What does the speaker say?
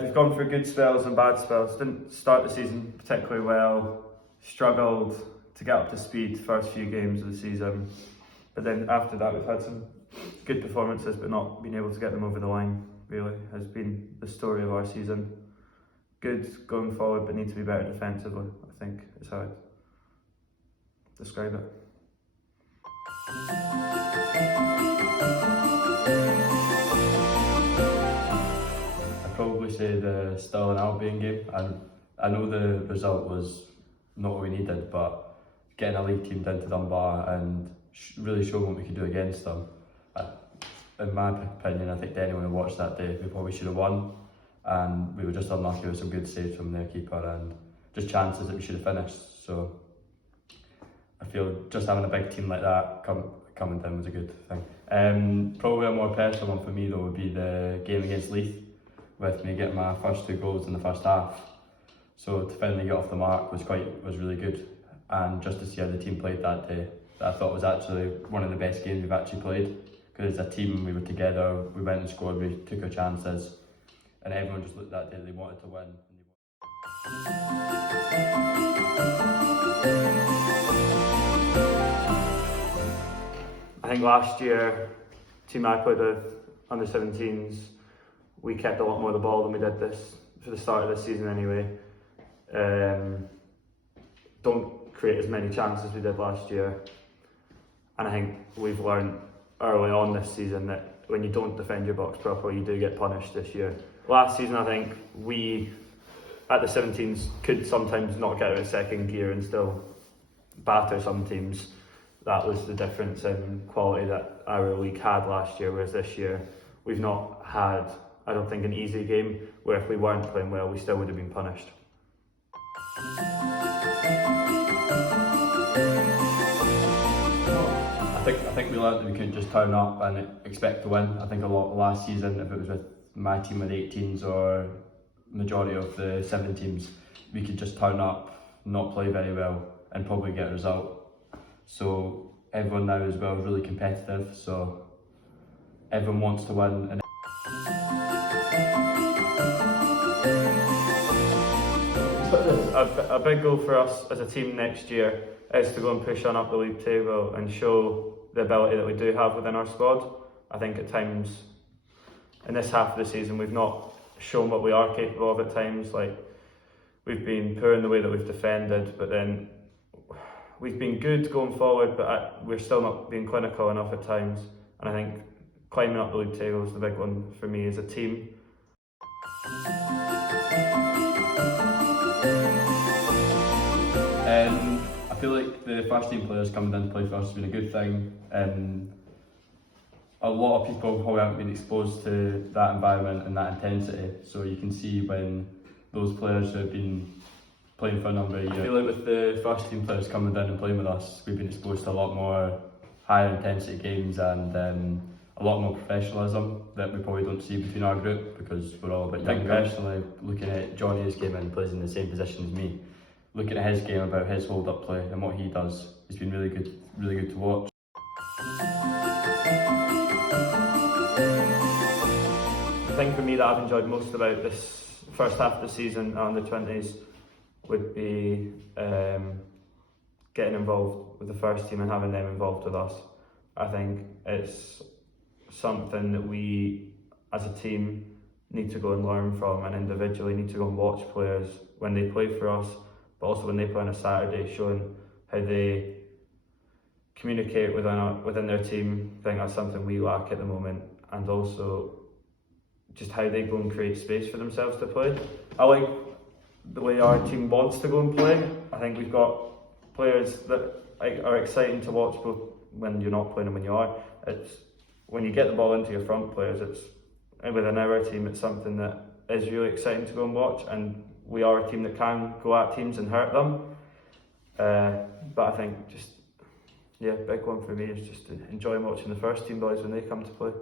We've gone through good spells and bad spells. Didn't start the season particularly well, struggled to get up to speed first few games of the season, but then after that we've had some good performances, but not being able to get them over the line really has been the story of our season. Good going forward, but need to be better defensively, I think is how I'd describe it. Probably say the Stirling Albion game, and I know the result was not what we needed, but getting a league team down to Dunbar and really showing what we could do against them, in my opinion, I think anyone who watched that day, we probably should have won, and we were just unlucky with some good saves from their keeper and just chances that we should have finished. So I feel just having a big team like that coming down was a good thing. Probably a more personal one for me though would be the game against Leith, with me getting my first 2 goals in the first half. So to finally get off the mark was really good, and just to see how the team played that day, I thought was actually one of the best games we've actually played, because as a team we were together, we went and scored, we took our chances, and everyone just looked that day they wanted to win. I think last year, team I played with, under 17s, we kept a lot more of the ball than we did this for the start of this season anyway. Don't create as many chances as we did last year, and I think we've learned early on this season that when you don't defend your box properly, you do get punished this year. Last season I think we at the 17s could sometimes not get out of second gear and still batter some teams. That was the difference in quality that our league had last year, whereas this year we've not had, I don't think, an easy game where if we weren't playing well, we still would have been punished. I think we learned that we couldn't just turn up and expect to win. I think a lot last season, if it was with my team with 18s or majority of the 17s, we could just turn up, not play very well, and probably get a result. So everyone now as well is really competitive, so everyone wants to win. And a big goal for us as a team next year is to go and push on up the league table and show the ability that we do have within our squad. I think at times in this half of the season we've not shown what we are capable of at times. Like, we've been poor in the way that we've defended, but then we've been good going forward, but we're still not being clinical enough at times. And I think climbing up the league table is the big one for me as a team. I feel like the first team players coming in to play for us has been a good thing. A lot of people probably haven't been exposed to that environment and that intensity, so you can see when those players who have been playing for a number of years. I feel like with the first team players coming down and playing with us, we've been exposed to a lot more higher intensity games and a lot more professionalism that we probably don't see between our group, because we're all a bit younger. Personally, looking at Johnny's game and plays in the same position as me, looking at his game about his hold-up play and what he does, it's been really good to watch. The thing for me that I've enjoyed most about this first half of the season under 20s would be getting involved with the first team and having them involved with us. I think it's something that we as a team need to go and learn from, and individually need to go and watch players when they play for us, but also when they play on a Saturday, showing how they communicate within their team. I think that's something we lack at the moment, and also just how they go and create space for themselves to play. I like the way our team wants to go and play. I think we've got players that are exciting to watch, both when you're not playing and when you are. It's when you get the ball into your front players, it's within our team, it's something that is really exciting to go and watch, and we are a team that can go at teams and hurt them. But I think big one for me is just enjoying watching the first team boys when they come to play.